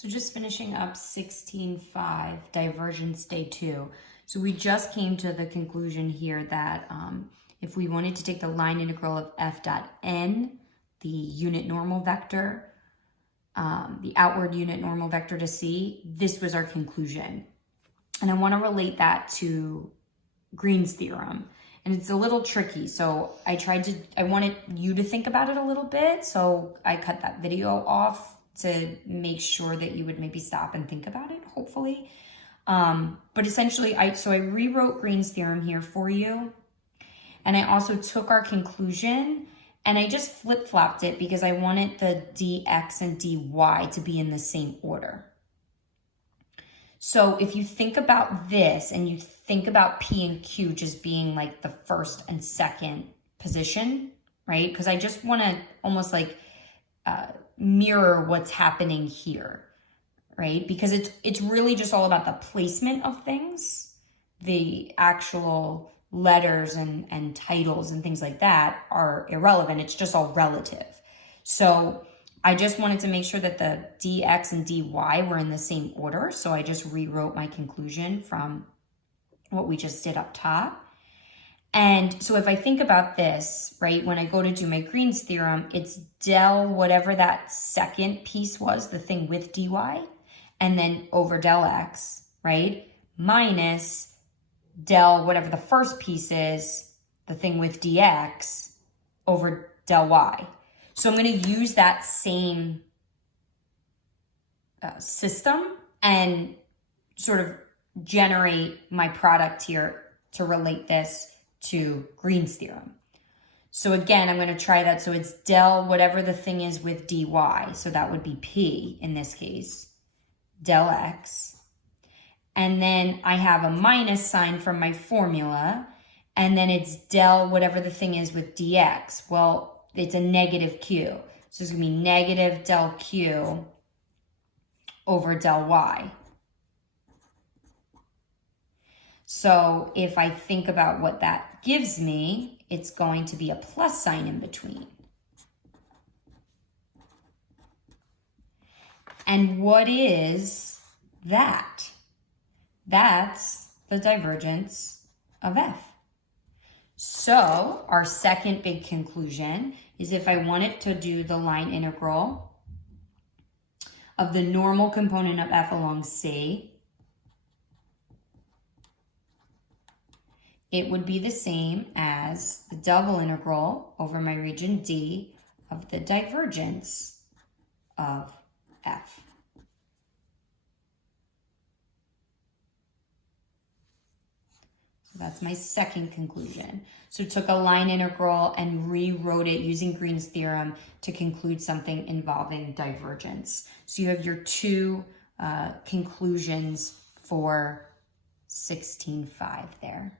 So just finishing up 16.5, Divergence Day 2. So we just came to the conclusion here that if we wanted to take the line integral of f dot n, the unit normal vector, the outward unit normal vector to C, this was our conclusion. And I want to relate that to Green's theorem. And it's a little tricky, so I wanted you to think about it a little bit, so I cut that video off to make sure that you would maybe stop and think about it, hopefully. But essentially, I rewrote Green's theorem here for you, and I also took our conclusion and I just flip-flopped it because I wanted the dx and dy to be in the same order. So if you think about this and you think about P and Q just being like the first and second position, right? Because I just want to almost like mirror what's happening here, right? Because it's really just all about the placement of things. The actual letters and titles and things like that are irrelevant. It's just all relative. So I just wanted to make sure that the dx and dy were in the same order. So I just rewrote my conclusion from what we just did up top. And so if I think about this, right, when I go to do my Green's theorem, it's del whatever that second piece was, the thing with dy, and then over del x, right, minus del whatever the first piece is, the thing with dx, over del y. So I'm going to use that same system and sort of generate my product here to relate this to Green's theorem. So again, I'm going to try that. So it's del whatever the thing is with dy. So that would be P in this case, del x. And then I have a minus sign from my formula. And then it's del whatever the thing is with dx. Well, it's a negative q. So it's going to be negative del q over del y. So if I think about what that gives me, it's going to be a plus sign in between. And what is that? That's the divergence of f. So our second big conclusion is if I wanted to do the line integral of the normal component of f along C, it would be the same as the double integral over my region D of the divergence of f. So that's my second conclusion. So took a line integral and rewrote it using Green's theorem to conclude something involving divergence. So you have your two conclusions for 16.5 there.